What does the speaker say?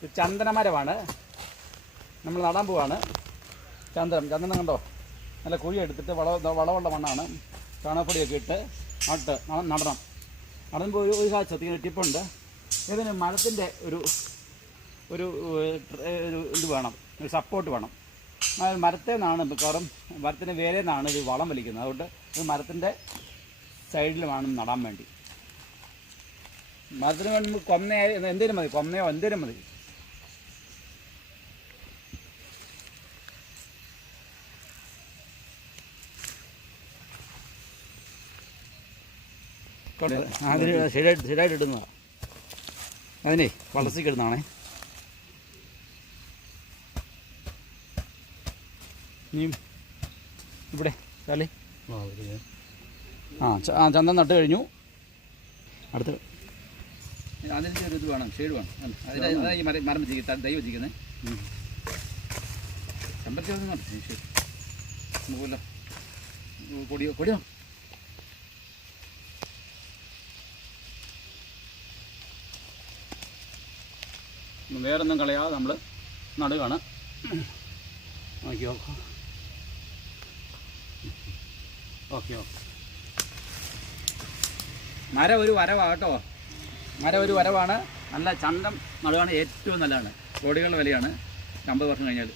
ഇത് ചന്ദനമരമാണ്, നമ്മൾ നടാൻ പോവാണ്. ചന്ദനം കണ്ടോ, നല്ല കുഴി എടുത്തിട്ട് വളമുള്ള മണ്ണാണ്, ചാണകപ്പൊടിയൊക്കെ ഇട്ട് നടണം. നടുമ്പോൾ ഒരു ശ്രദ്ധിക്കുന്ന ടിപ്പുണ്ട്. ഇതിന് മരത്തിൻ്റെ ഒരു ഇത് വേണം, ഒരു സപ്പോർട്ട് വേണം. മരത്തിൽ നിന്നാണ് മിക്കവാറും, മരത്തിൻ്റെ വേരെ നിന്നാണ് ഇത് വളം വലിക്കുന്നത്. അതുകൊണ്ട് ഇത് മരത്തിൻ്റെ സൈഡിൽ വേണം നടാൻ വേണ്ടി. മരത്തിന് വേണ്ടി കൊന്നയോ എന്തേലും മതി, കൊന്നയോ എന്തേലും മതി. അതിന് ശരിയായിട്ട് ഇടുന്നതാണ്, അതിനെ വളർച്ചയ്ക്ക് ഇടുന്നതാണേ. ഇനിയും ഇവിടെ ചാലി ചന്ദനം നട്ട് കഴിഞ്ഞു. അടുത്ത് അതിൻ്റെ ഒരു ഇത് വേണം, ഷെയ്ഡ് വേണം. അതാ ഈ മരം വെച്ചിരിക്കുന്നത്, തൈ വെച്ചിരിക്കുന്നത്. ചമ്പരത്തി അതുപോലെ കൊടിയോ വേറൊന്നും കളയാതെ നമ്മൾ നടുകയാണ്. നോക്കിയോ, ഓക്കെ. മരം ഒരു വരവാണ് കേട്ടോ, മരം ഒരു വരവാണ്. നല്ല ചന്തം നടുകയാണ് ഏറ്റവും നല്ലതാണ്. കോടികളുടെ വിലയാണ് 50 വർഷം കഴിഞ്ഞാൽ.